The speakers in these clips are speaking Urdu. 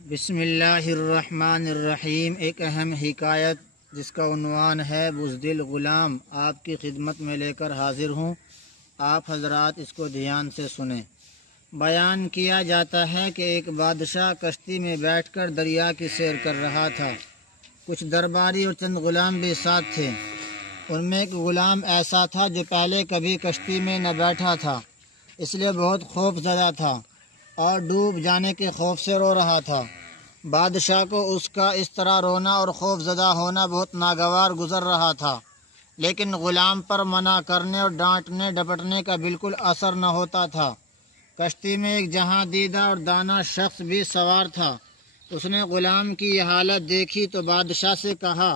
بسم اللہ الرحمن الرحیم۔ ایک اہم حکایت جس کا عنوان ہے بزدل غلام آپ کی خدمت میں لے کر حاضر ہوں، آپ حضرات اس کو دھیان سے سنیں۔ بیان کیا جاتا ہے کہ ایک بادشاہ کشتی میں بیٹھ کر دریا کی سیر کر رہا تھا۔ کچھ درباری اور چند غلام بھی ساتھ تھے۔ ان میں ایک غلام ایسا تھا جو پہلے کبھی کشتی میں نہ بیٹھا تھا، اس لیے بہت خوف زدہ تھا اور ڈوب جانے کے خوف سے رو رہا تھا۔ بادشاہ کو اس کا اس طرح رونا اور خوف زدہ ہونا بہت ناگوار گزر رہا تھا، لیکن غلام پر منع کرنے اور ڈانٹنے ڈپٹنے کا بالکل اثر نہ ہوتا تھا۔ کشتی میں ایک جہاں دیدہ اور دانا شخص بھی سوار تھا۔ اس نے غلام کی یہ حالت دیکھی تو بادشاہ سے کہا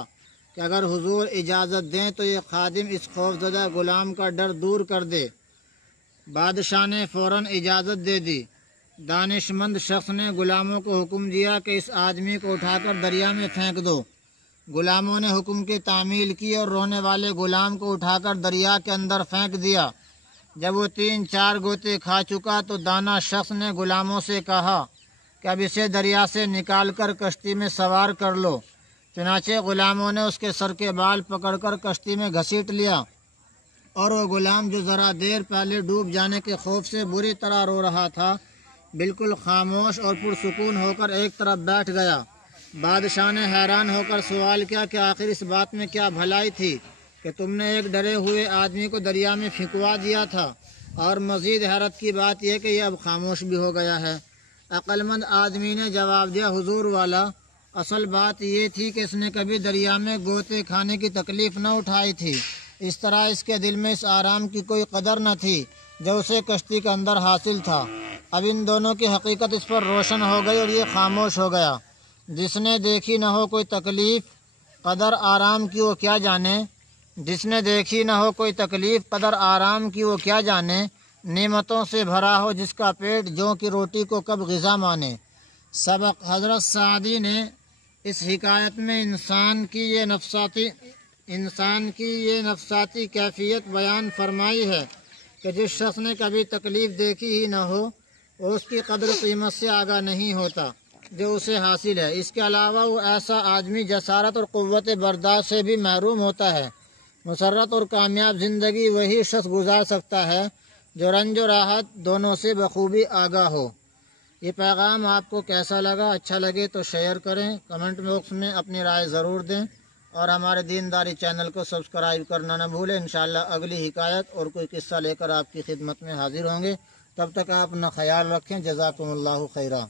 کہ اگر حضور اجازت دیں تو یہ خادم اس خوف زدہ غلام کا ڈر دور کر دے۔ بادشاہ نے فوراً اجازت دے دی۔ دانش مند شخص نے غلاموں کو حکم دیا کہ اس آدمی کو اٹھا کر دریا میں پھینک دو۔ غلاموں نے حکم کی تعمیل کی اور رونے والے غلام کو اٹھا کر دریا کے اندر پھینک دیا۔ جب وہ 3-4 غوطے کھا چکا تو دانا شخص نے غلاموں سے کہا کہ اب اسے دریا سے نکال کر کشتی میں سوار کر لو۔ چنانچہ غلاموں نے اس کے سر کے بال پکڑ کر کشتی میں گھسیٹ لیا اور وہ غلام جو ذرا دیر پہلے ڈوب جانے کے خوف سے بری طرح رو رہا تھا، بالکل خاموش اور پرسکون ہو کر ایک طرف بیٹھ گیا۔ بادشاہ نے حیران ہو کر سوال کیا کہ آخر اس بات میں کیا بھلائی تھی کہ تم نے ایک ڈرے ہوئے آدمی کو دریا میں پھینکوا دیا تھا، اور مزید حیرت کی بات یہ کہ یہ اب خاموش بھی ہو گیا ہے۔ عقل مند آدمی نے جواب دیا، حضور والا، اصل بات یہ تھی کہ اس نے کبھی دریا میں غوطے کھانے کی تکلیف نہ اٹھائی تھی، اس طرح اس کے دل میں اس آرام کی کوئی قدر نہ تھی جو اسے کشتی کے اندر حاصل تھا۔ اب ان دونوں کی حقیقت اس پر روشن ہو گئی اور یہ خاموش ہو گیا۔ جس نے دیکھی نہ ہو کوئی تکلیف قدر آرام کی وہ کیا جانے، جس نے دیکھی نہ ہو کوئی تکلیف قدر آرام کی وہ کیا جانے، نعمتوں سے بھرا ہو جس کا پیٹ جوں کی روٹی کو کب غذا مانے۔ سبق: حضرت سعدی نے اس حکایت میں انسان کی یہ نفساتی کیفیت بیان فرمائی ہے کہ جس شخص نے کبھی تکلیف دیکھی ہی نہ ہو وہ اس کی قدر قیمت سے آگاہ نہیں ہوتا جو اسے حاصل ہے۔ اس کے علاوہ وہ ایسا آدمی جسارت اور قوت برداشت سے بھی محروم ہوتا ہے۔ مسرت اور کامیاب زندگی وہی شخص گزار سکتا ہے جو رنج و راحت دونوں سے بخوبی آگاہ ہو۔ یہ پیغام آپ کو کیسا لگا؟ اچھا لگے تو شیئر کریں، کمنٹ باکس میں اپنی رائے ضرور دیں اور ہمارے دینداری چینل کو سبسکرائب کرنا نہ بھولیں۔ انشاءاللہ اگلی حکایت اور کوئی قصہ لے کر آپ کی خدمت میں حاضر ہوں گے۔ تب تک آپ اپنا خیال رکھیں۔ جزاکم اللہ خیرہ۔